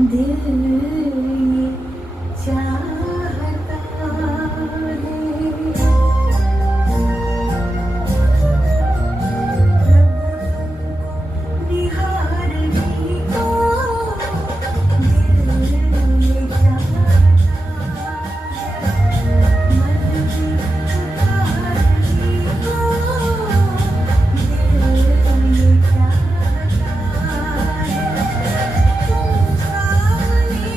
दिल ये चाहता है निहारने को दिल ये चाहता है मन की पुकारने को दिल ये चाहता है तुम सामने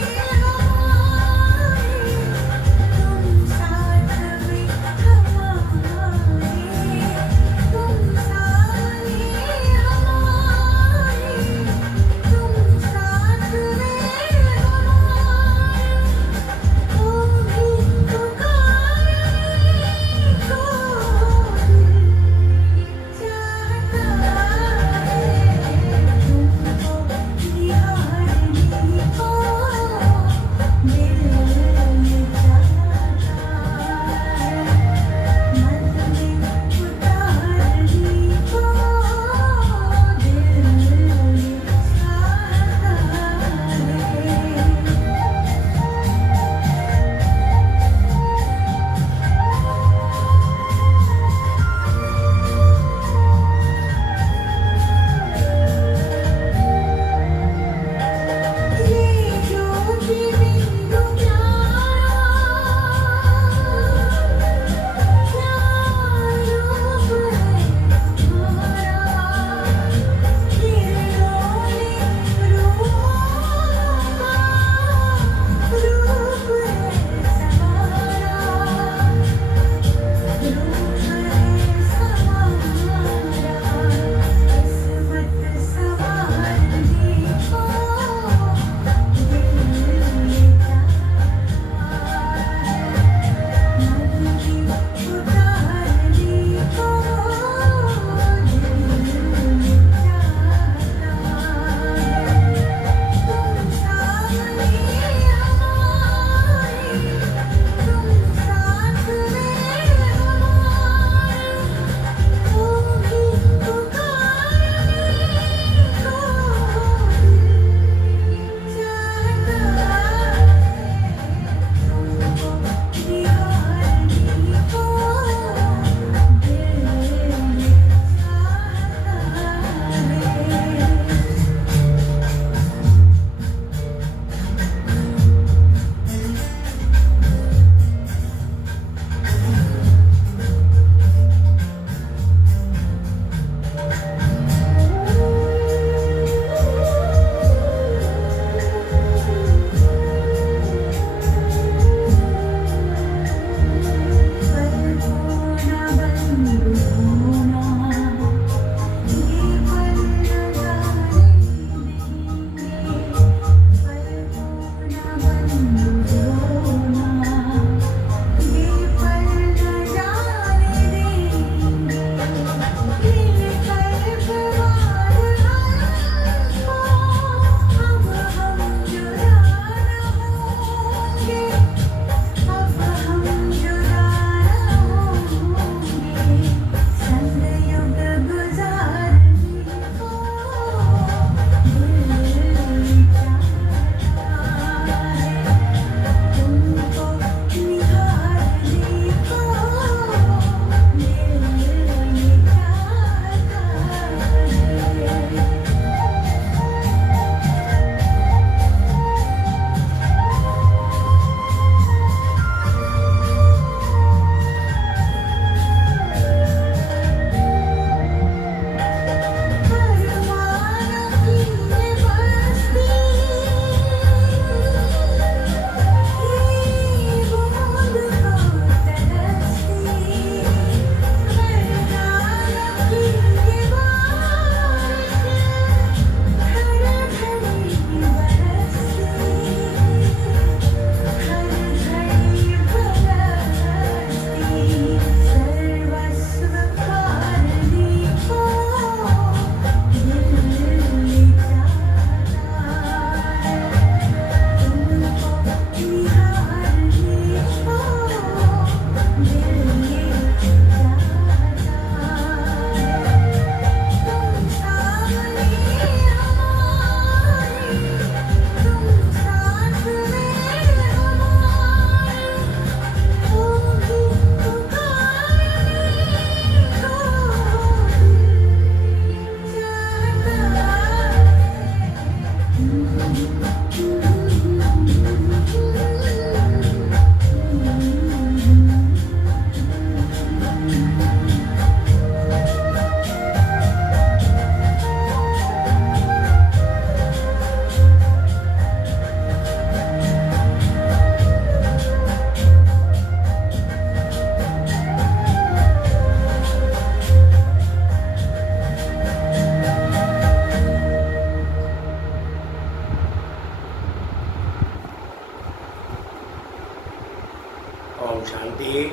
शांति।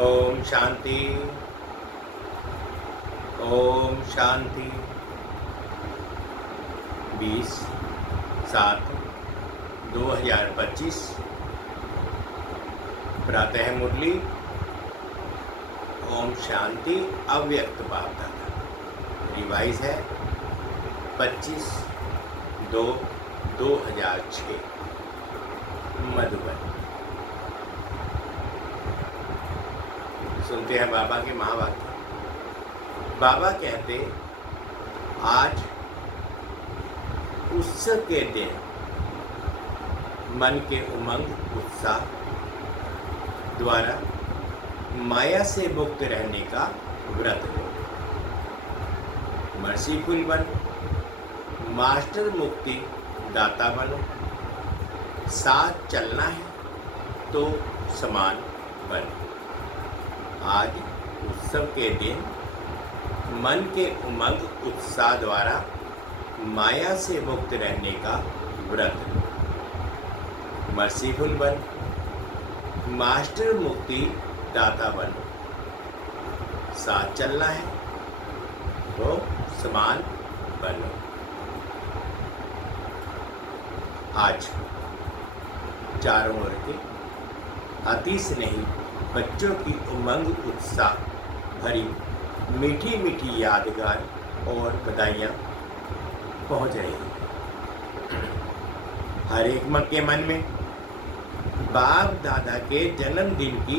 ओम शांति। ओम शांति। 20/7/2025 प्रातः मुरली। ओम शांति अव्यक्त बाधा रिवाइज है 25/2/2006 मधुबन। सुनते हैं बाबा के महावाक्य। बाबा कहते, आज उत्सव के दिन मन के उमंग उत्साह द्वारा माया से मुक्त रहने का व्रत लो। मर्सीफुल बनो, मास्टर मुक्ति दाता बनो। साथ चलना है तो समान बनो। आज उत्सव के दिन मन के उमंग उत्साह द्वारा माया से मुक्त रहने का व्रत लो। मर्सीफुल बनो, मास्टर मुक्ति दाता बनो। साथ चलना है तो समान बनो। आज चारों ओर के अति स्नेही बच्चों की उमंग उत्साह भरी मीठी मीठी यादगार और बधाइयाँ पहुँच रही हैं। हर एक के मन में बाप दादा के जन्मदिन की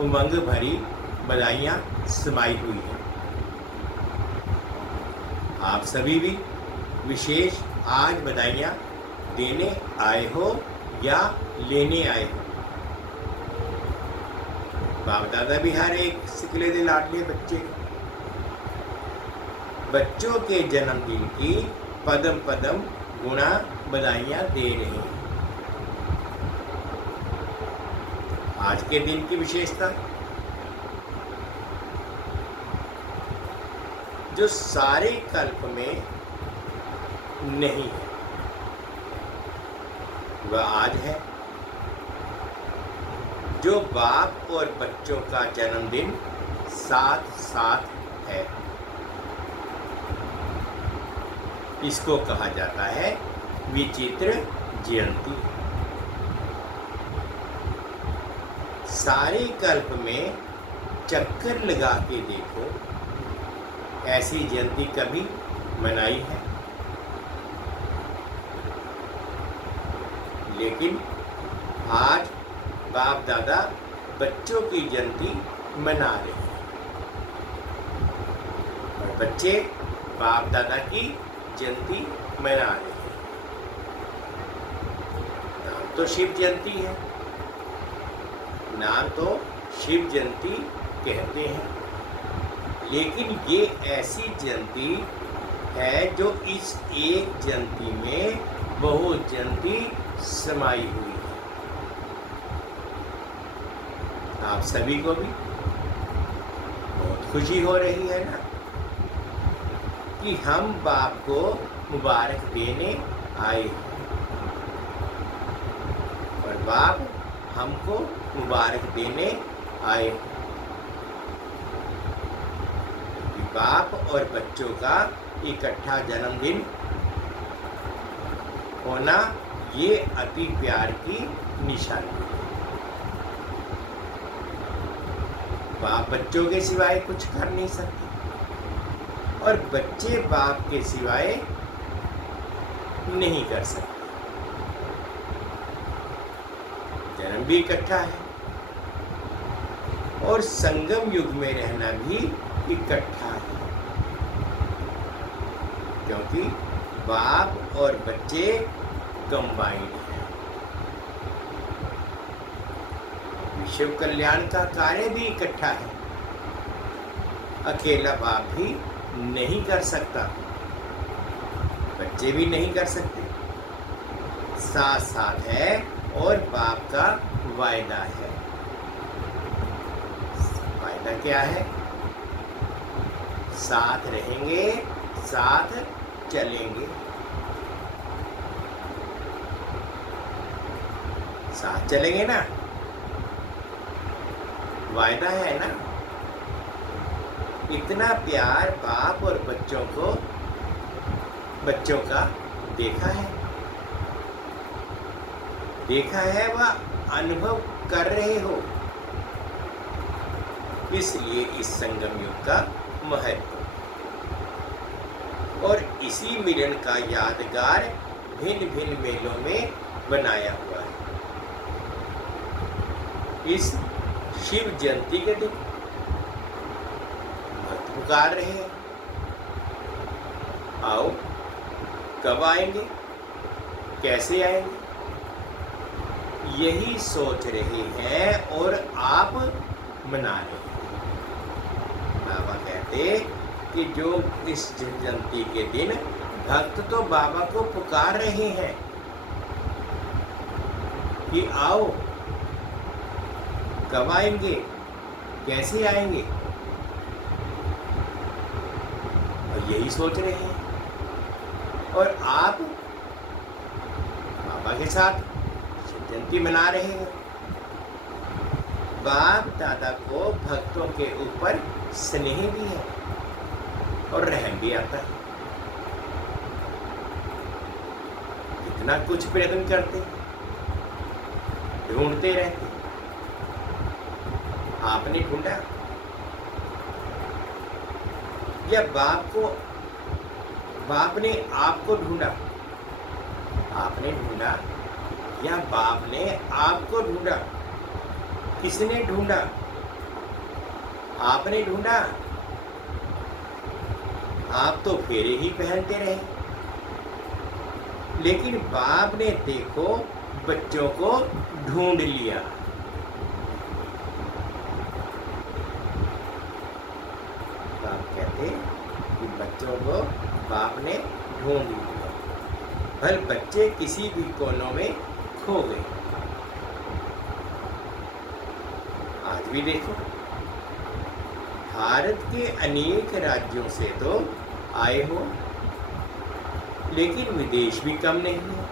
उमंग भरी बधाइयाँ समाई हुई हैं। आप सभी भी विशेष आज बधाइयाँ देने आए हो या लेने आए हो। बाप दादा भी हर एक सिकले दे लाडले बच्चों के जन्मदिन की पदम पदम गुणा बधाइयाँ दे रहे हैं। आज के दिन की विशेषता, जो सारे कल्प में नहीं है वह आज है। जो बाप और बच्चों का जन्मदिन साथ साथ है, इसको कहा जाता है विचित्र जयंती। सारे कल्प में चक्कर लगा के देखो, ऐसी जयंती कभी मनाई है? लेकिन आज बाप दादा बच्चों की जयंती मना रहे हैं और बच्चे बाप दादा की जयंती मना रहे हैं। नाम तो शिव जयंती है, नाम तो शिव जयंती कहते हैं, लेकिन ये ऐसी जयंती है जो इस एक जयंती में बहुत जयंती समाई हुई है। आप सभी को भी बहुत खुशी हो रही है ना कि हम बाप को मुबारक देने आए हैं और बाप हमको मुबारक देने आए हैं। बाप और बच्चों का इकट्ठा जन्मदिन होना ये अति प्यार की निशानी है। बाप बच्चों के सिवाय कुछ कर नहीं सकते और बच्चे बाप के सिवाय नहीं कर सकते। जन्म भी इकट्ठा है और संगम युग में रहना भी इकट्ठा है, क्योंकि बाप और बच्चे कंबाइंड हैं। विश्व कल्याण का कार्य भी इकट्ठा है, अकेला बाप भी नहीं कर सकता, बच्चे भी नहीं कर सकते, साथ साथ है और बाप का वायदा है। वायदा क्या है? साथ रहेंगे, साथ चलेंगे। साथ चलेंगे ना वायदा है ना। इतना प्यार बाप और बच्चों का देखा है वह अनुभव कर रहे हो। इसलिए इस संगम युग का महत्व और इसी मिलन का यादगार भिन्न भिन्न मेलों में बनाया हुआ है। इस शिव जयंती के दिन भक्त पुकार रहे हैं, आओ, कब आएंगे, कैसे आएंगे, यही सोच रहे हैं और आप मना रहे हैं। बाबा कहते कि जो इस जयंती के दिन भक्त तो बाबा को पुकार रहे हैं कि आओ, कब आएंगे, कैसे आएंगे, और यही सोच रहे हैं। और आप बाबा के साथ जयंती मना रहे हैं। बाप दादा को भक्तों के ऊपर स्नेह भी है और रहम भी आता है। इतना कुछ प्रयत्न करते, ढूंढते रहते, आपने ढूंढा या बाप ने आपको ढूंढा? आपने ढूंढा या बाप ने आपको ढूंढा? किसने ढूंढा? आपने ढूंढा। आप तो फेरे ही पहनते रहे, लेकिन बाप ने देखो बच्चों को ढूंढ लिया। बाप कहते कि बच्चों को बाप ने ढूंढ लिया, भले बच्चे किसी भी कोनों में खो गए। आज भी देखो, भारत के अनेक राज्यों से तो आए हो, लेकिन विदेश भी कम नहीं है।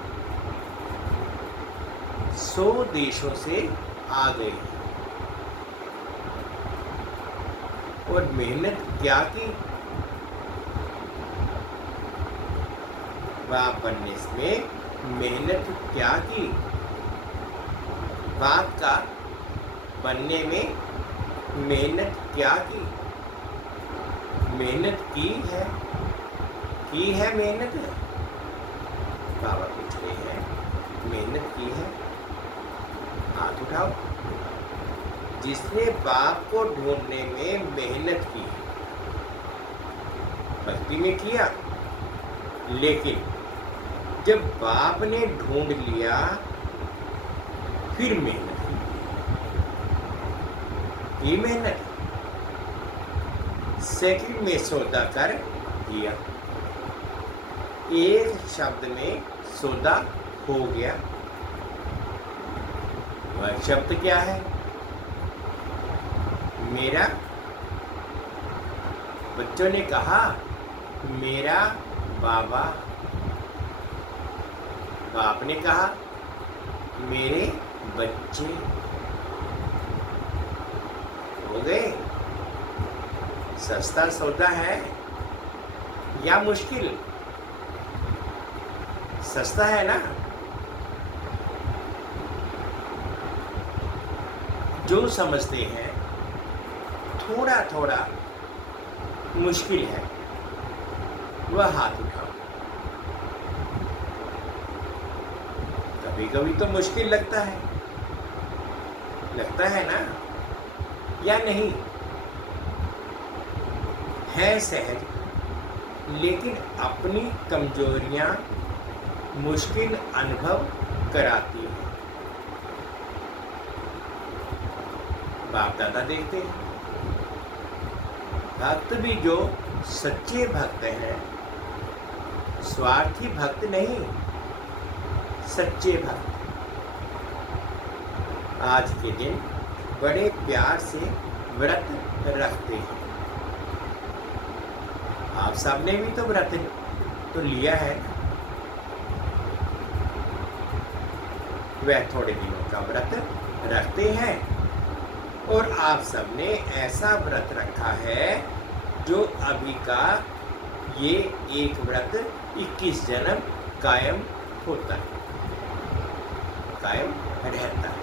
100 देशों से आ गए और मेहनत क्या की? बाप बनने में मेहनत क्या की? बाप का बनने में मेहनत क्या की? मेहनत की है मेहनत। बाबा पूछ रहे हैं, मेहनत की है? हाथ उठाओ। जिसने बाप को ढूंढने में मेहनत की, भक्ति में किया, लेकिन जब बाप ने ढूंढ लिया फिर मेहनत की मेहनत सेकंड में सौदा कर दिया। एक शब्द में सौदा हो गया। वह शब्द क्या है? मेरा। बच्चों ने कहा मेरा बाबा। बाप ने कहा मेरे बच्चे। हो गए। सस्ता सौदा है या मुश्किल? सस्ता है ना। जो समझते हैं थोड़ा थोड़ा मुश्किल है, वह हाथ उठाओ। कभी कभी तो मुश्किल लगता है ना, या नहीं? है सहज, लेकिन अपनी कमजोरियां मुश्किल अनुभव कराती हैं। बाप दादा देखते हैं, भक्त भी जो सच्चे भक्त हैं, स्वार्थी भक्त नहीं, सच्चे भक्त, आज के दिन बड़े प्यार से व्रत रखते हैं। आप सबने भी तो व्रत तो लिया है। वह थोड़े दिनों का व्रत रखते हैं और आप सबने ऐसा व्रत रखा है जो अभी का ये एक व्रत 21 जन्म कायम होता है, कायम रहता है।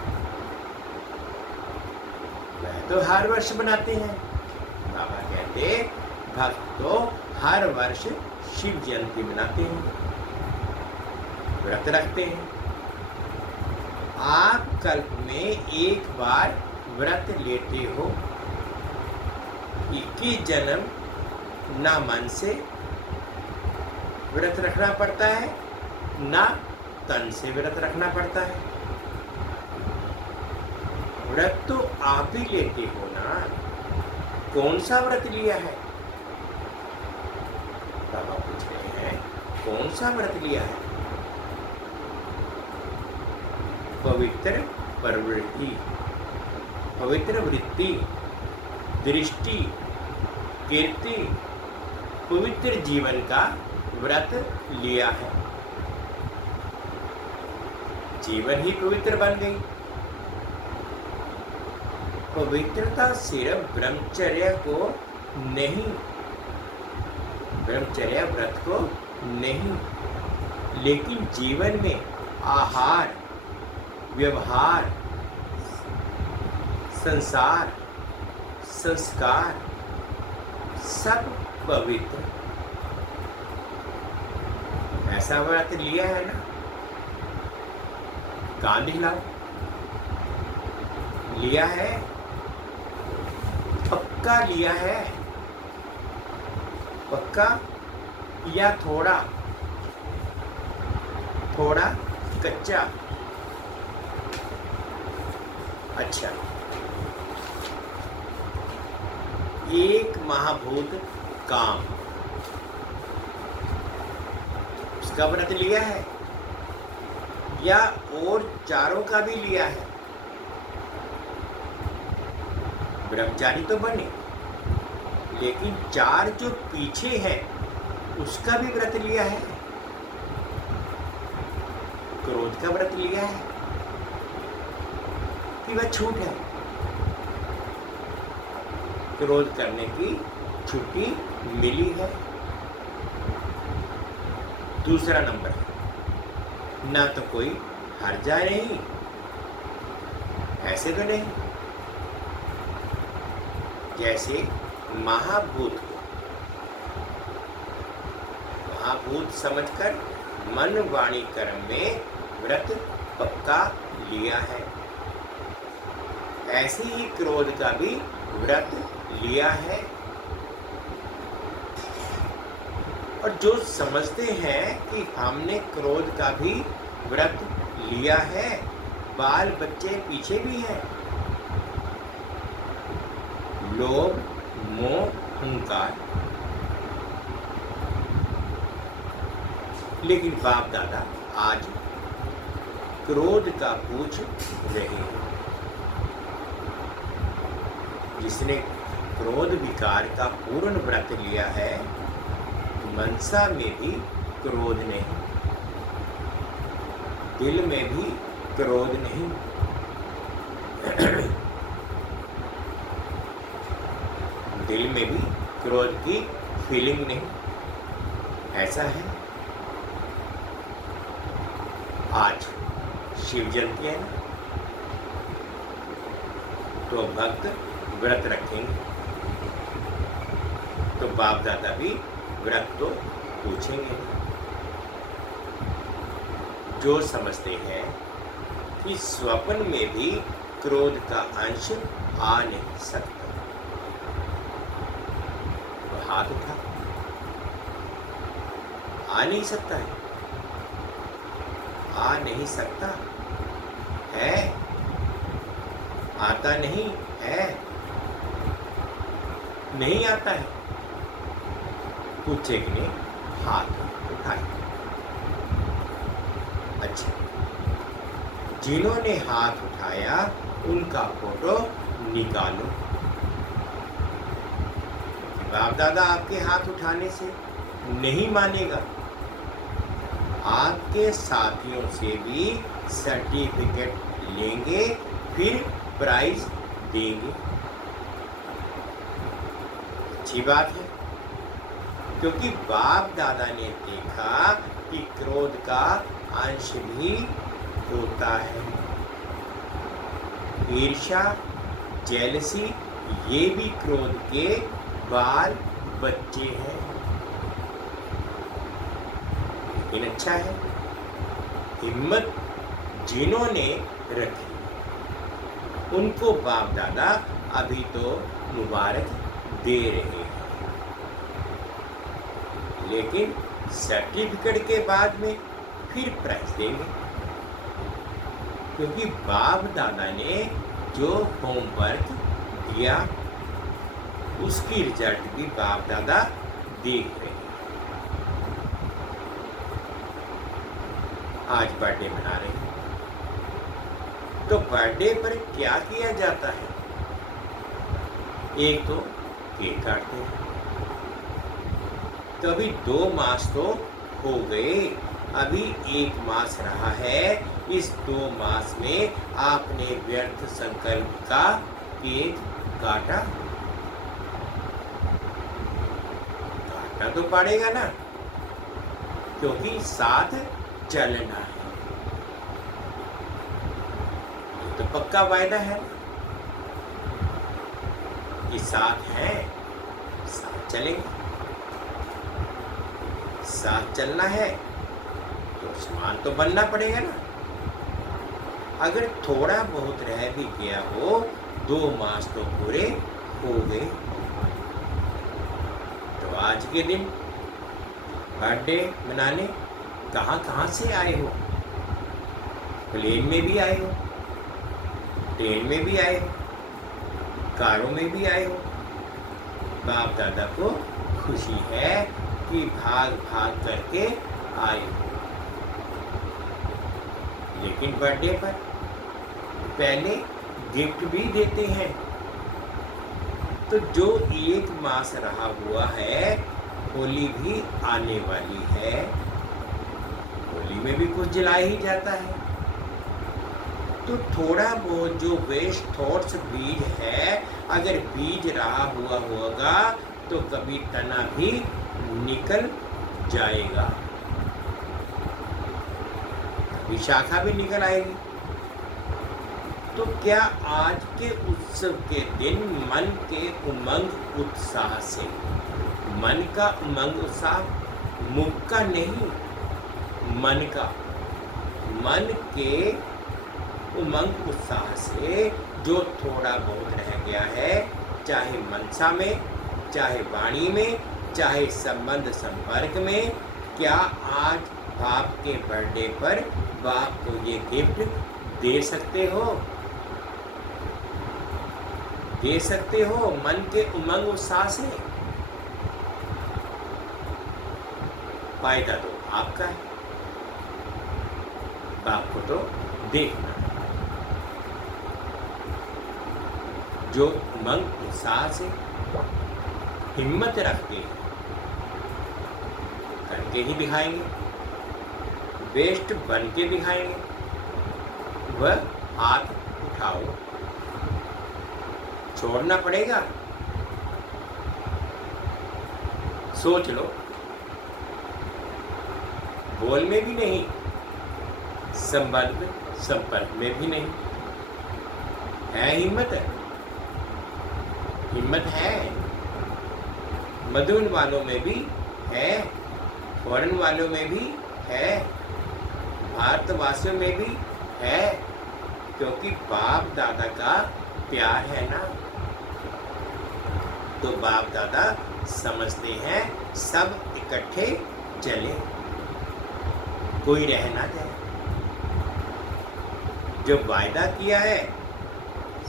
वह तो हर वर्ष बनाते हैं। बाबा कहते भक्त तो हर वर्ष शिव जयंती मनाते हैं, व्रत रखते हैं। आप कल्प में एक बार व्रत लेते हो। 21 जन्म ना मन से व्रत रखना पड़ता है, ना तन से व्रत रखना पड़ता है। व्रत तो आप ही लेते हो ना। कौन सा व्रत लिया है? बाबा पूछ रहे हैं, कौन सा व्रत लिया है? पवित्र प्रवृत्ति, पवित्र वृत्ति, दृष्टि, कीर्ति, पवित्र जीवन का व्रत लिया है। जीवन ही पवित्र बन गई। पवित्रता सिर्फ ब्रह्मचर्य को नहीं, ब्रह्मचर्य व्रत को नहीं, लेकिन जीवन में आहार, व्यवहार, संसार, संस्कार सब पवित्र। ऐसा व्रत लिया है ना? कान दिखलाओ। लिया है, पक्का लिया है। पक्का या थोड़ा थोड़ा कच्चा? अच्छा, एक महाभूत काम, उसका व्रत लिया है या और चारों का भी लिया है? ब्रह्मचारी तो बने, लेकिन चार जो पीछे हैं उसका भी व्रत लिया है। क्रोध का व्रत लिया है कि वह छूट है? क्रोध करने की छुट्टी मिली है। दूसरा नंबर है, ना तो कोई हर्जा नहीं, ऐसे तो नहीं। जैसे महाभूत को महाभूत समझकर मन वाणी कर्म में व्रत पक्का लिया है, ऐसे ही क्रोध का भी व्रत लिया है। और जो समझते हैं कि हमने क्रोध का भी व्रत लिया है, बाल बच्चे पीछे भी हैं। लोभ, मोह, अहंकार, लेकिन बाप दादा आज क्रोध का पूछ रहे हैं। जिसने क्रोध विकार का पूर्ण व्रत लिया है, मनसा में भी क्रोध नहीं, दिल में भी क्रोध नहीं, दिल में भी क्रोध की फीलिंग नहीं। ऐसा है। आज शिव जयंती है ना, तो भक्त व्रत रखेंगे, तो बाप दादा भी व्रत तो पूछेंगे। जो समझते हैं कि स्वप्न में भी क्रोध का अंश आ नहीं सकता, तो हाथ उठा। आ नहीं सकता है, आ नहीं सकता है, आता नहीं है, नहीं आता है, पूछे कि नहीं, हाथ उठाए। अच्छा, जिन्होंने हाथ उठाया उनका फोटो निकालो। बाप दादा आपके हाथ उठाने से नहीं मानेगा, आपके साथियों से भी सर्टिफिकेट लेंगे, फिर प्राइज देंगे। अच्छी बात है, क्योंकि बाप दादा ने देखा कि क्रोध का अंश भी होता है। ईर्ष्या, जेलसी, ये भी क्रोध के बाल बच्चे हैं। लेकिन अच्छा है, हिम्मत जिन्होंने रखी उनको बाप दादा अभी तो मुबारक दे रहे हैं। लेकिन सर्टिफिकेट के बाद में फिर प्राइज देंगे, क्योंकि बाप दादा ने जो होमवर्क दिया उसकी रिजल्ट भी बाप दादा देख रहे हैं। आज बर्थडे मना रहे हैं, तो बर्थडे पर क्या किया जाता है? एक तो केक काटते हैं। तो अभी 2 मास तो हो गए, अभी 1 मास रहा है। इस 2 मास में आपने व्यर्थ संकल्प का केक काटा तो पड़ेगा ना, क्योंकि साथ चलना है। ये तो पक्का वायदा है कि साथ है, साथ चलेंगे। साथ चलना है तो समान तो बनना पड़ेगा ना। अगर थोड़ा बहुत रह भी गया हो, 2 मास तो पूरे हो गए। तो आज के दिन बर्थडे मनाने कहाँ से आए हो? प्लेन में भी आए हो, ट्रेन में भी आए हो, कारों में भी आए हो। बाप दादा को खुशी है कि भाग भाग करके आए हो। लेकिन बर्थडे पर पहले गिफ्ट भी देते हैं। तो जो 1 मास रहा हुआ है, होली भी आने वाली है, होली में भी कुछ जलाया ही जाता है। तो थोड़ा बहुत जो वेस्ट थॉट्स बीज है, अगर बीज रहा हुआ होगा तो कभी तना भी निकल जाएगा, कभी शाखा भी निकल आएगी। तो क्या आज के उत्सव के दिन मन के उमंग उत्साह से, मन का उमंग उत्साह मुख का नहीं, मन का, मन के उमंग उत्साह से जो थोड़ा बहुत रह गया है, चाहे मनसा में, चाहे वाणी में, चाहे संबंध संपर्क में, क्या आज बाप के बर्थडे पर बाप को ये गिफ्ट दे सकते हो? दे सकते हो मन के उमंग उत्साह से? फायदा तो आपका है, बाप को तो देखना। जो उमंग उत्साह से हिम्मत रखते हैं, करके ही दिखाएंगे, बेस्ट बन के दिखाएंगे। वह हाथ उठाओ, छोड़ना पड़ेगा, सोच लो। बोल में भी नहीं, संबंध संपर्क में भी नहीं है। हिम्मत है, हिम्मत है। मधुन वालों में भी है, फॉरेन वालों में भी है, भारतवासियों में भी है, क्योंकि बाप दादा का प्यार है ना। तो बाप दादा समझते हैं सब इकट्ठे चले, कोई रह ना जाए। जो वायदा किया है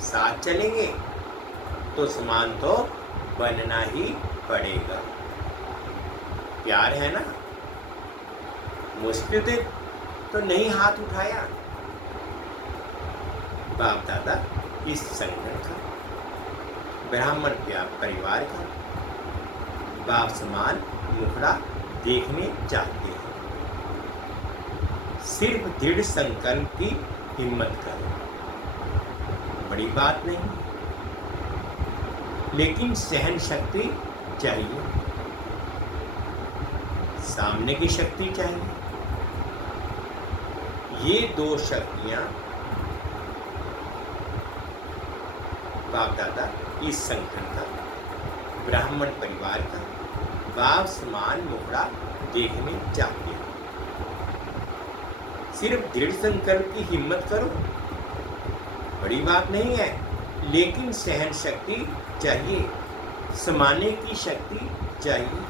साथ चलेंगे, तो समान तो बनना ही पड़ेगा। प्यार है ना, मुश्किल तो नहीं हाथ उठाया। बाप दादा इस संगठन का, ब्राह्मण परिवार का बाप समान मुखड़ा देखने चाहते हैं। सिर्फ दृढ़ संकल्प की हिम्मत करो, बड़ी बात नहीं। लेकिन सहन शक्ति चाहिए, सामने की शक्ति चाहिए। ये दो शक्तियां बाप दादा इस संगठन का, ब्राह्मण परिवार का बाप समान मुखड़ा देखने चाहते हैं। सिर्फ दृढ़ संकल्प की हिम्मत करो, बड़ी बात नहीं है, लेकिन सहन शक्ति चाहिए, समाने की शक्ति चाहिए।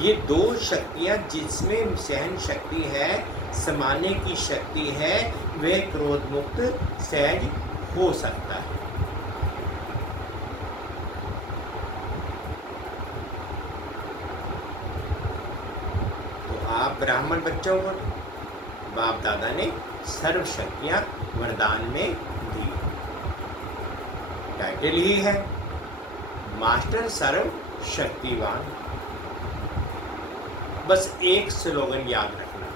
ये दो शक्तियां, जिसमें सहन शक्ति है, समाने की शक्ति है, वह क्रोध मुक्त सहज हो सकता है। तो आप ब्राह्मण बच्चों को बाप दादा ने सर्व शक्तियां वरदान में दी। टाइटल ही है मास्टर सर्व शक्तिवान। बस एक स्लोगन याद रखना,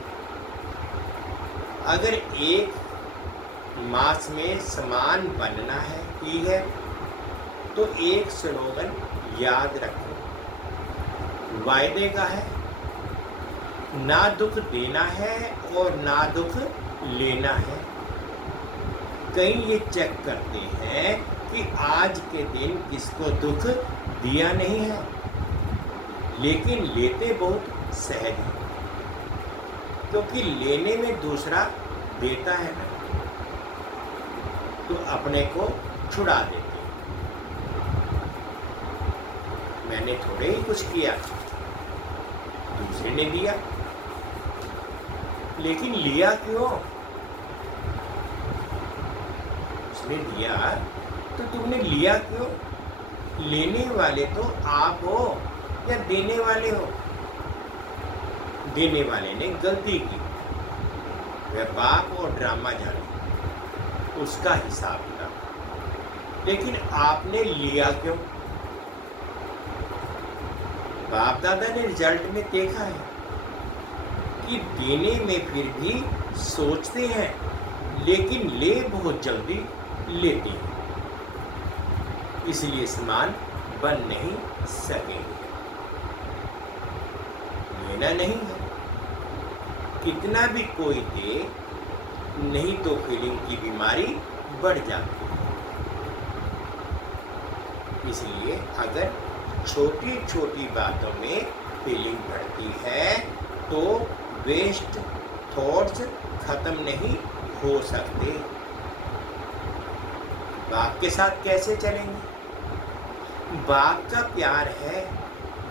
अगर एक मास में समान बनना है ही है तो एक स्लोगन याद रखो, वायदे का है, ना दुख देना है और ना दुख लेना है। कई ये चेक करते हैं कि आज के दिन किसको दुख दिया नहीं है, लेकिन लेते बहुत सहज है, क्योंकि लेने में दूसरा देता है ना, तो अपने को छुड़ा देते हैं। मैंने थोड़े ही कुछ किया, दूसरे ने दिया, लेकिन लिया क्यों? उसने दिया तो तुमने लिया क्यों? लेने वाले तो आप हो या देने वाले हो? देने वाले ने गलती की, वह पाप और ड्रामा जाने, उसका हिसाब किताब। लेकिन आपने लिया क्यों? बाप दादा ने रिजल्ट में देखा है कि देने में फिर भी सोचते हैं, लेकिन ले बहुत जल्दी लेते हैं, इसलिए समान बन नहीं सकेंगे। लेना नहीं है, कितना भी कोई दे, नहीं तो फीलिंग की बीमारी बढ़ जाती है। इसलिए अगर छोटी छोटी बातों में फीलिंग बढ़ती है तो वेस्ट थॉट्स खत्म नहीं हो सकते। बाप के साथ कैसे चलेंगे? बाप का प्यार है,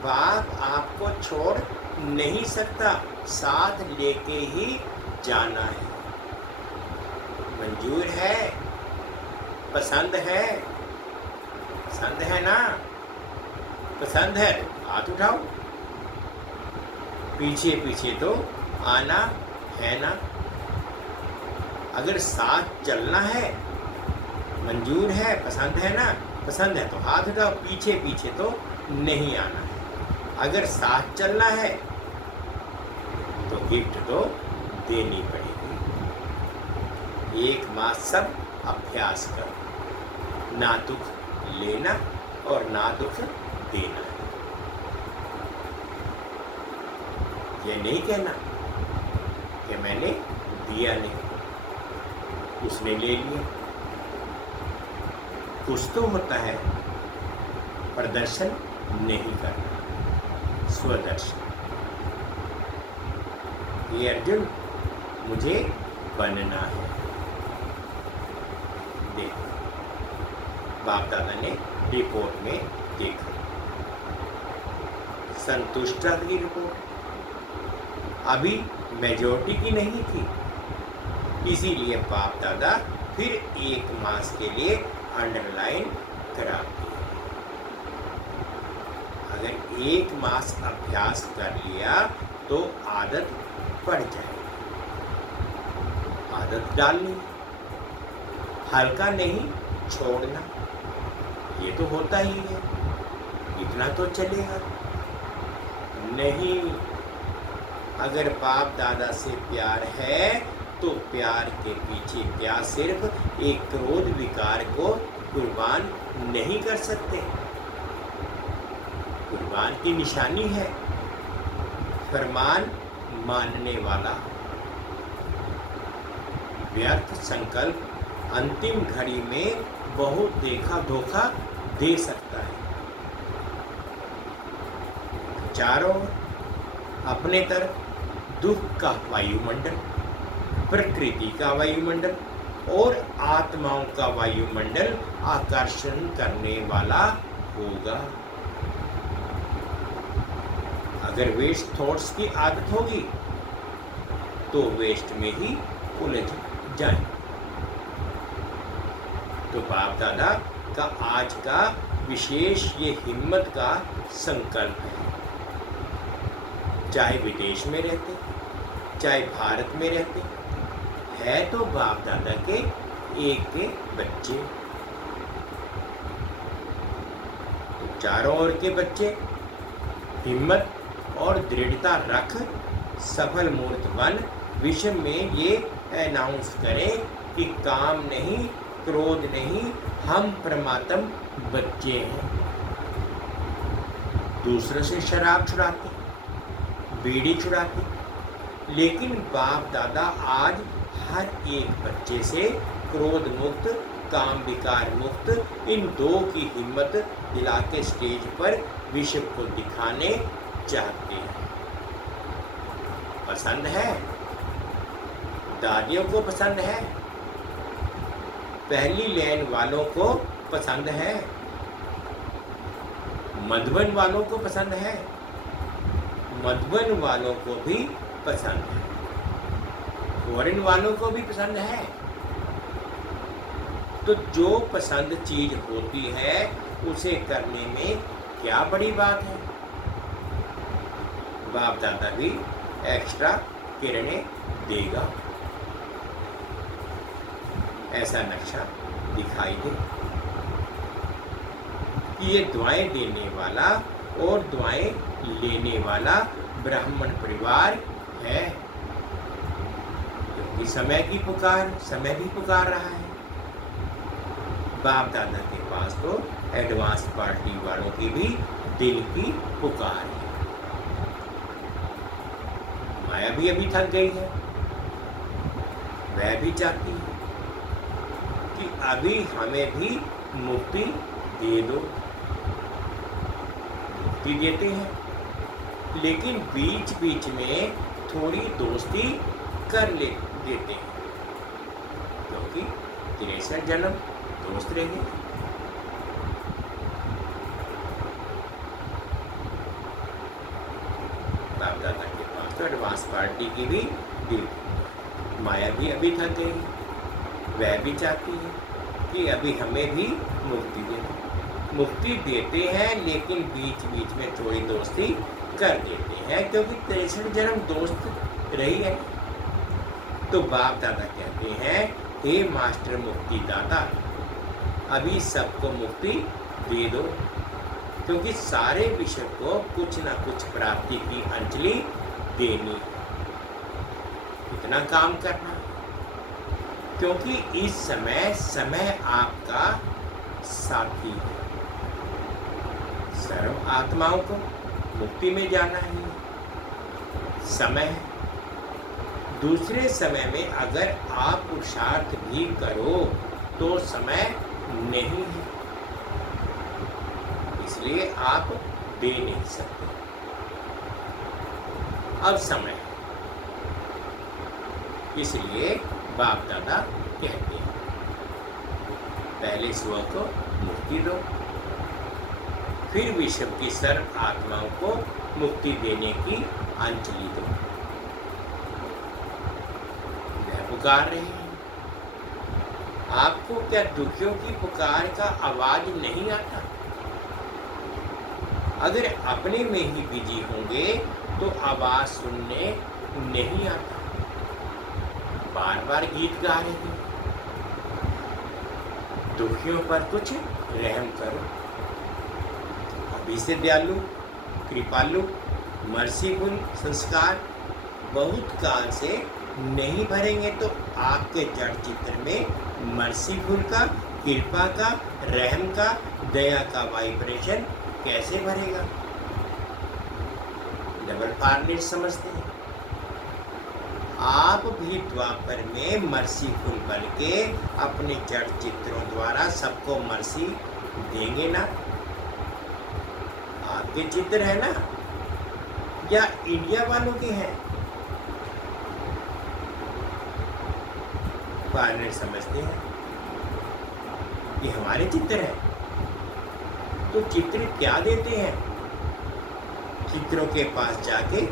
बाप आपको छोड़ नहीं सकता, साथ लेके ही जाना है। मंजूर है? पसंद है? पसंद है ना? पसंद है तो हाथ उठाओ, पीछे पीछे तो आना है ना। अगर साथ चलना है, मंजूर है, पसंद है ना? पसंद है तो हाथ उठाओ, पीछे पीछे तो नहीं आना है। अगर साथ चलना है तो गिफ्ट तो देनी पड़ेगी। एक मास सब अभ्यास करो, ना दुख लेना और ना दुख देना। ये नहीं कहना कि मैंने दिया नहीं, उसने ले लिया। कुछ तो होता है, प्रदर्शन नहीं करना, स्वदर्शन। ये अर्जुन मुझे बनना है। देखो, बाप दादा ने रिपोर्ट में देखा, संतुष्टता की रिपोर्ट अभी मेजॉरिटी की नहीं थी, इसीलिए बाप दादा फिर एक मास के लिए अंडरलाइन करा दिया। अगर एक मास अभ्यास कर लिया तो आदत पड़ जाएगी। आदत डालनी, हल्का नहीं छोड़ना, ये तो होता ही है, इतना तो चलेगा नहीं। अगर बाप दादा से प्यार है तो प्यार के पीछे क्या सिर्फ एक क्रोध विकार को कुर्बान नहीं कर सकते। कुर्बान की निशानी है फरमान मानने वाला। व्यर्थ संकल्प अंतिम घड़ी में बहुत देखा धोखा दे सकता है। चारों अपने तरफ दुख का वायुमंडल, प्रकृति का वायुमंडल और आत्माओं का वायुमंडल आकर्षण करने वाला होगा। अगर वेस्ट थॉट्स की आदत होगी तो वेस्ट में ही उलझ जाए। तो बाप दादा का आज का विशेष ये हिम्मत का संकल्प है। चाहे विदेश में रहते, चाहे भारत में रहते, है तो बाप दादा के एक के बच्चे। तो चारों ओर के बच्चे हिम्मत और दृढ़ता रख सफल मूर्त बन विश्व में ये अनाउंस करें कि काम नहीं, क्रोध नहीं, हम परमात्म बच्चे हैं। दूसरों से शराब छुड़ाते, बीड़ी छुड़ाते, लेकिन बाप दादा आज हर एक बच्चे से क्रोध मुक्त, काम विकार मुक्त इन दो की हिम्मत दिला के स्टेज पर विश्व को दिखाने चाहते हैं। पसंद है? दादियों को पसंद है? पहली लाइन वालों को पसंद है? मधुबन वालों को पसंद है? मधुबन वालों को भी पसंद है। फॉरेन वालों को भी पसंद है। तो जो पसंद चीज होती है उसे करने में क्या बड़ी बात है। बाप दादा भी एक्स्ट्रा किरणें देगा। ऐसा नक्शा दिखाई दे कि ये दुआएं देने वाला और दुआएं लेने वाला ब्राह्मण परिवार है। क्योंकि समय की पुकार, समय भी पुकार रहा है। बाप दादा के पास तो एडवांस पार्टी वालों की भी दिल की पुकार है। माया भी अभी थक गई है। वह भी चाहती है कि अभी हमें भी मुक्ति दे दो। मुक्ति देते हैं लेकिन बीच बीच में थोड़ी दोस्ती कर देते हैं, क्योंकि 63 जन्म दोस्त रहेंगे। बाप दादा के पास तो एडवांस पार्टी की भी दिल। माया भी अभी थक गई। वह भी चाहती है कि अभी हमें भी मुक्ति दे दो। मुक्ति देते हैं लेकिन बीच बीच में थोड़ी दोस्ती कर देते हैं, क्योंकि 63 जन्म दोस्त रही है। तो बाप दादा कहते हैं, हे मास्टर मुक्ति दाता, अभी सबको मुक्ति दे दो, क्योंकि सारे विश्व को कुछ ना कुछ प्राप्ति की अंजलि देनी। कितना काम करना, क्योंकि इस समय आपका साथी है। सर्व आत्माओं को मुक्ति में जाना है समय है। दूसरे समय में अगर आप पुरुषार्थ भी करो तो समय नहीं है, इसलिए आप दे नहीं सकते। अब समय है, इसलिए बाप दादा कहते हैं, पहले स्व को मुक्ति दो, फिर विश्व की सर्व आत्माओं को मुक्ति देने की अंजलि दो। वह पुकार रहे हैं। आपको क्या दुखियों की पुकार का आवाज नहीं आता? अगर अपने में ही बिजी होंगे तो आवाज सुनने नहीं आता। बार बार गीत गा रहे हैं, दुखियों पर कुछ रहम करो। अभी से दयालु, कृपालु, मर्सीफुल संस्कार बहुत काल से नहीं भरेंगे तो आपके जड़ चित्र में मर्सीफुल का कृपा का, रहम का, दया का वाइब्रेशन कैसे भरेगा? डबल फॉर्मेट समझते हैं। आप भी द्वापर में मर्सीफुल बन के अपने जड़ चित्रों द्वारा सबको मर्सी देंगे ना? आपके चित्र है ना, या इंडिया वालों के हैं? फॉर्मेट समझते हैं कि हमारे चित्र है, तो चित्र क्या देते हैं? चित्रों के पास जाके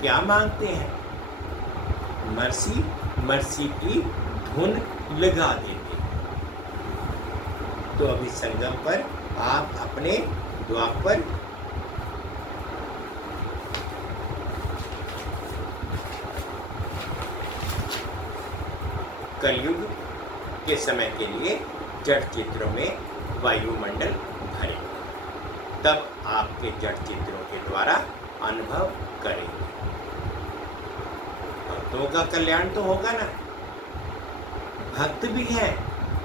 क्या मांगते हैं? मर्सी, मर्सी की धुन लगा देते हैं। तो अभी संगम पर आप अपने द्वापर कलयुग के समय के लिए जड़ चित्रों में वायुमंडल भरें, तब आपके जड़ चित्रों के द्वारा अनुभव करेंगे। भक्तों का कल्याण तो होगा ना? भक्त भी हैं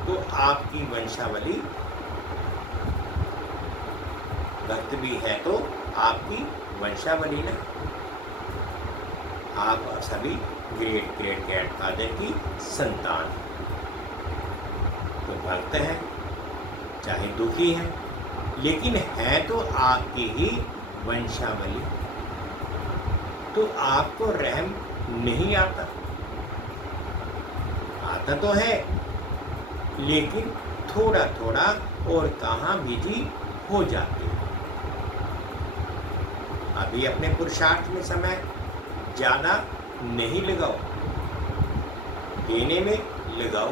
तो आपकी वंशावली, भक्त भी है तो आपकी वंशावली ना। आप सभी ग्रेट ग्रेट ग्रैंडफादर की संतान, तो भक्त हैं, चाहे दुखी हैं, लेकिन है तो आपकी ही वंशावली। तो आपको रहम नहीं आता? आता तो है, लेकिन थोड़ा थोड़ा और कहाँ बिजी हो जाते हो। अभी अपने पुरुषार्थ में समय ज़्यादा नहीं लगाओ, देने में लगाओ,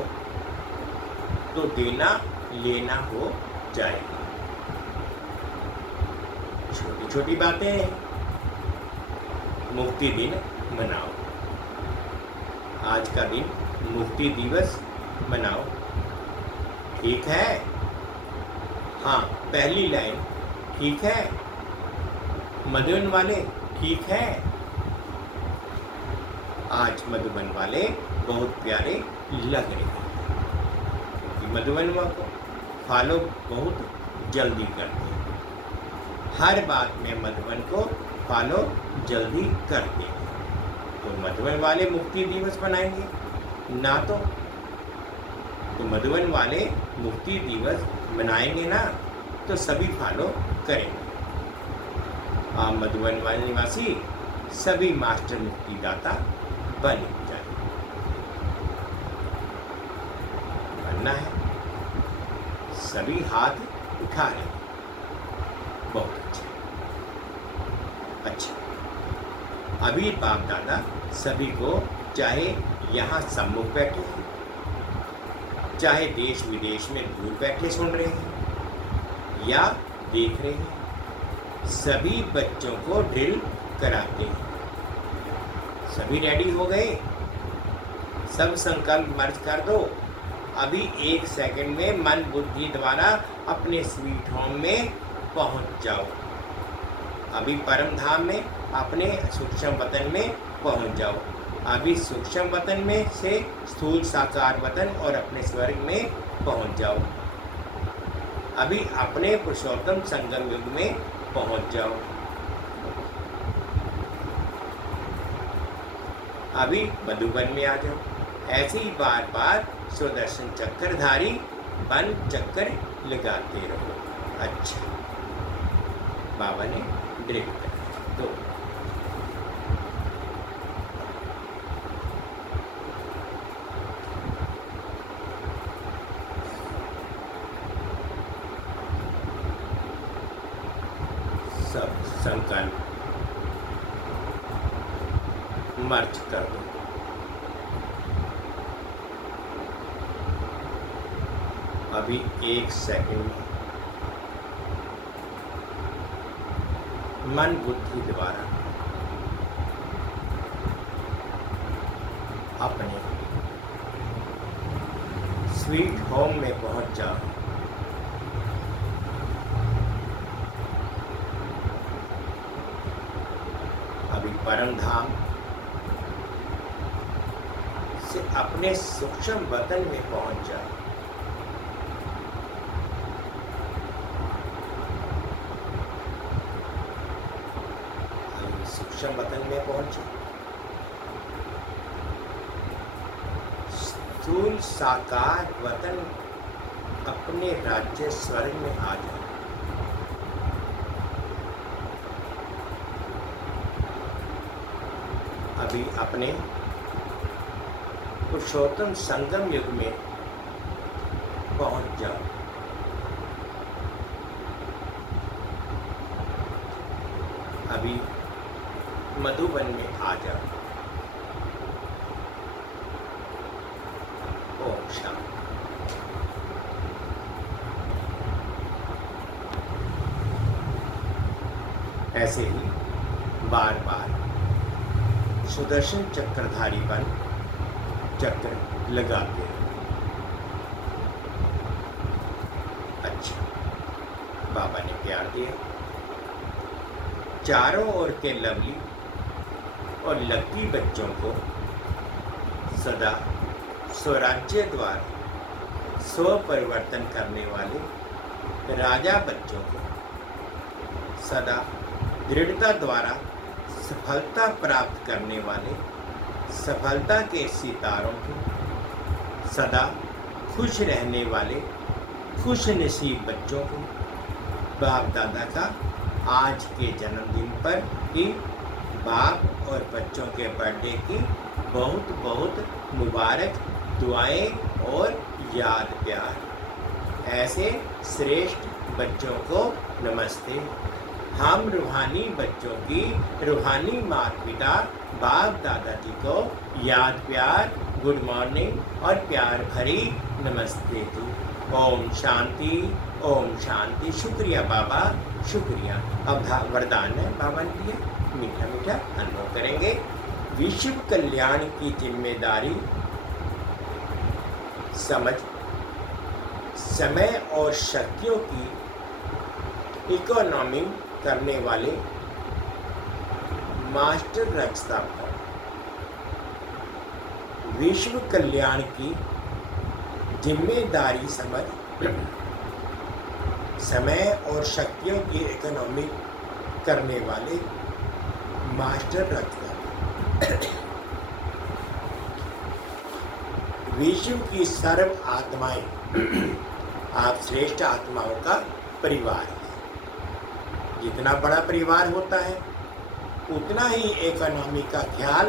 तो देना लेना हो जाएगा। छोटी छोटी बातें हैं। मुक्ति दिन मनाओ, आज का दिन मुक्ति दिवस मनाओ, ठीक है? हाँ, पहली लाइन ठीक है? मधुबन वाले ठीक है? आज मधुबन वाले बहुत प्यारे लग रहे हैं, क्योंकि मधुबन को फॉलो बहुत जल्दी करते हैं। हर बात में मधुबन को फॉलो जल्दी करते हैं। तो मधुबन वाले मुक्ति दिवस मनाएंगे ना, तो मधुबन वाले मुक्ति दिवस मनाएंगे ना, तो सभी फॉलो करेंगे। आप मधुबन वाले निवासी सभी मास्टर मुक्तिदाता बन जाए, बनना है। सभी हाथ उठा रहे, बहुत अच्छा। अभी बाप दादा सभी को, चाहे यहाँ सम्मुख बैठे हैं, चाहे देश विदेश में दूर बैठे सुन रहे हैं या देख रहे हैं, सभी बच्चों को ड्रिल कराते हैं। सभी रेडी हो गए? सब संकल्प मर्ज कर दो। अभी 1 सेकंड में मन बुद्धि द्वारा अपने स्वीट होम में पहुंच जाओ। अभी परम धाम में, अपने सूक्ष्म वतन में पहुंच जाओ। अभी सूक्ष्म वतन में से स्थूल साकार वतन और अपने स्वर्ग में पहुंच जाओ। अभी अपने पुरुषोत्तम संगम युग में पहुंच जाओ। अभी मधुबन में आ जाओ। ऐसे ही बार बार सुदर्शन चक्रधारी बन चक्कर लगाते रहो। अच्छा, बाबा ने ड्रिल कर दो। सब संकल्प मर्ज कर दो। अभी 1 सेकंड में मन बुद्धि द्वारा अपने स्वीट होम में पहुंच जाओ। अभी परम धाम से अपने सूक्ष्म वतन में पहुंच जाओ। में पहुंचे। स्थूल साकार वतन अपने राज्य स्वर्ग में आ जाए। अभी अपने पुरुषोत्तम संगम युग में पहुंच जाओ। अभी मधुबन में आ जाओ। ओम शांति। ऐसे ही बार बार सुदर्शन चक्रधारी बन चक्र लगाते हैं। अच्छा, बाबा ने प्यार दिया। चारों ओर के लवली और लकी बच्चों को सदा स्वराज्य द्वारा स्व परिवर्तन करने वाले राजा बच्चों को सदा दृढ़ता द्वारा सफलता प्राप्त करने वाले सफलता के सितारों को सदा खुश रहने वाले खुश नसीब बच्चों को बाप दादा का आज के जन्मदिन पर ही बाप और बच्चों के बर्थडे की बहुत बहुत मुबारक दुआएं और याद प्यार। ऐसे श्रेष्ठ बच्चों को नमस्ते। हम रूहानी बच्चों की रूहानी माता पिता बाप दादाजी को याद प्यार, गुड मॉर्निंग और प्यार भरी नमस्ते जी। ओम शांति, ओम शांति। शुक्रिया बाबा, शुक्रिया। अब वरदान है बाबा ने दिया, मीठा मीठा अनुभव करेंगे। विश्व कल्याण की जिम्मेदारी समझ समय और शक्तियों की इकोनॉमी करने वाले मास्टर रचता है। विश्व कल्याण की जिम्मेदारी समझ समय और शक्तियों की इकोनॉमी करने वाले मास्टर रचता है। विश्व की सर्व आत्माएं आप श्रेष्ठ आत्माओं का परिवार है। जितना बड़ा परिवार होता है उतना ही इकोनॉमी का ख्याल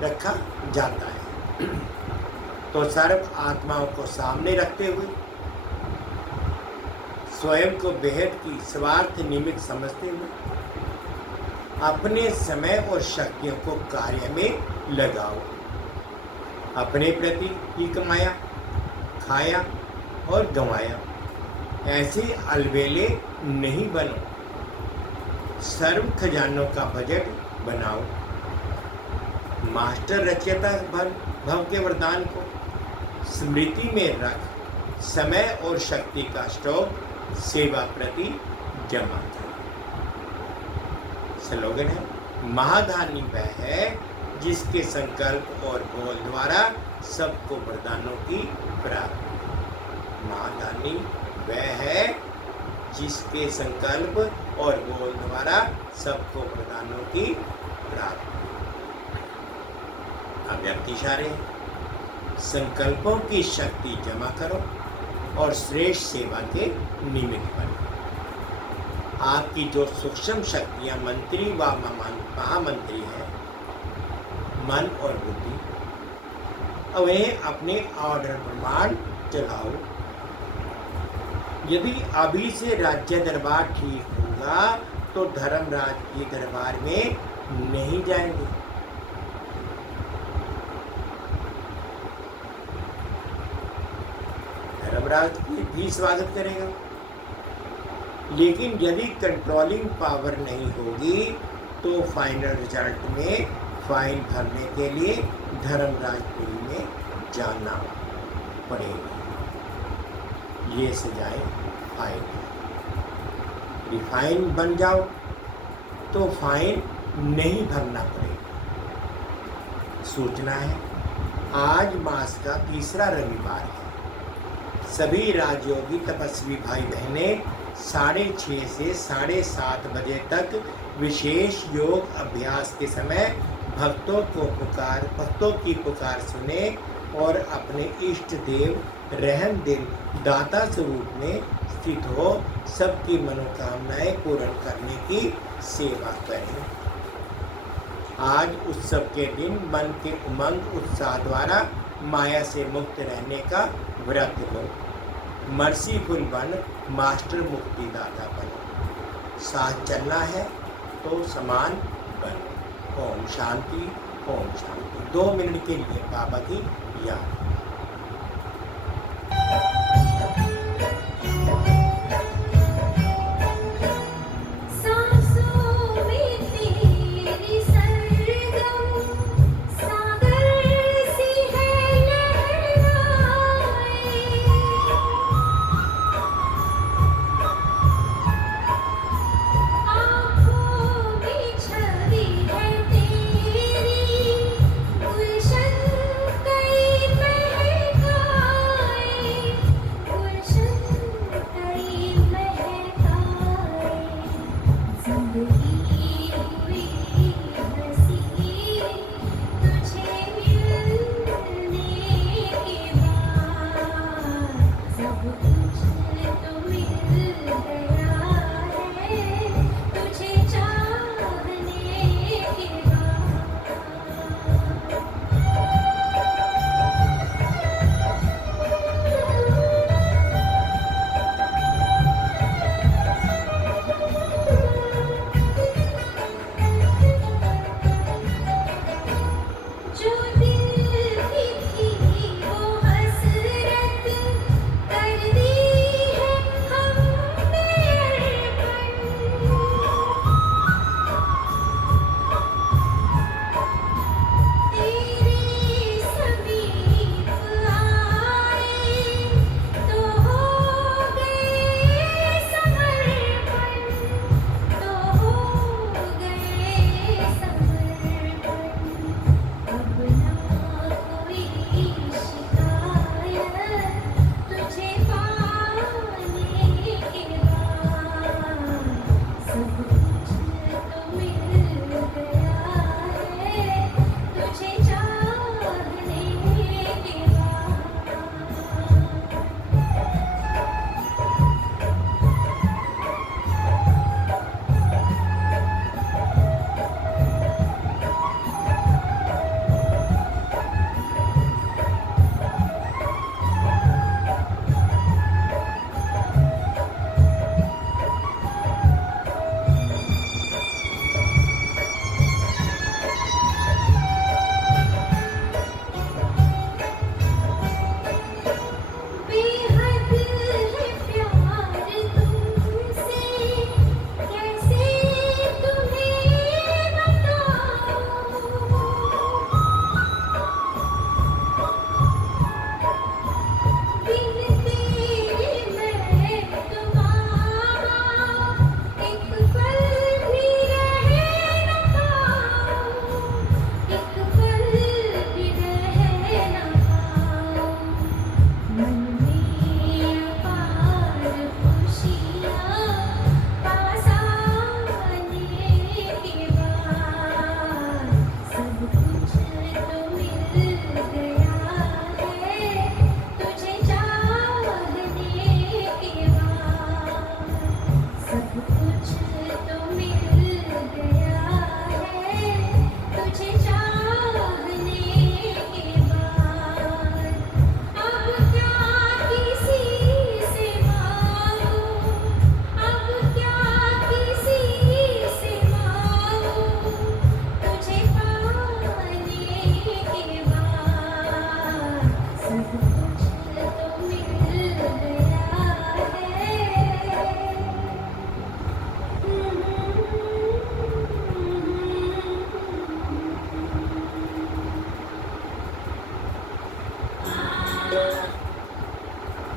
रखा जाता है। तो सर्व आत्माओं को सामने रखते हुए स्वयं को बेहद की स्वार्थ निमित्त समझते हुए अपने समय और शक्तियों को कार्य में लगाओ। अपने प्रति ही कमाया, खाया और गंवाया ऐसे अलबेले नहीं बनो। सर्व खजानों का बजट बनाओ। मास्टर रचयिता भव के वरदान को स्मृति में रख समय और शक्ति का स्टॉक सेवा प्रति जमा करो। स्लोगन है, महादानी वह है जिसके संकल्प और बोल द्वारा सबको वरदानों की प्राप्ति। महादानी वह है जिसके संकल्प और बोल द्वारा सबको वरदानों की प्राप्ति। अव्यक्त इशारे, संकल्पों की शक्ति जमा करो और श्रेष्ठ सेवा के निमित्त बनो। आपकी जो सूक्ष्म शक्तियां मंत्री व महामंत्री है, मन और बुद्धि, उन्हें अपने ऑर्डर प्रमाण चलाओ। यदि अभी से राज्य दरबार ठीक होगा तो धर्मराज के दरबार में नहीं जाएंगे। धर्मराज भी स्वागत करेगा, लेकिन यदि कंट्रोलिंग पावर नहीं होगी तो फाइनल रिजल्ट में फाइन भरने के लिए धर्मराजपुरी में जाना पड़ेगा। ये सजाएं फाइन। रिफाइन बन जाओ तो फाइन नहीं भरना पड़ेगा। सूचना है, आज मास का तीसरा रविवार है। सभी राजयोगी तपस्वी भाई बहनें 6:30 से 7:30 बजे तक विशेष योग अभ्यास के समय भक्तों की पुकार सुने और अपने इष्ट देव रहम दिल दाता स्वरूप में स्थित हो सबकी मनोकामनाएं पूर्ण करने की सेवा करें। आज उत्सव के दिन मन के उमंग उत्साह द्वारा माया से मुक्त रहने का व्रत लो। मर्सीफुल बन, मास्टर मुक्तिदाता बनो। साथ चलना है तो समान बनो। ओम शांति, ओम शांति। 2 मिनट के लिए बाबा की याद।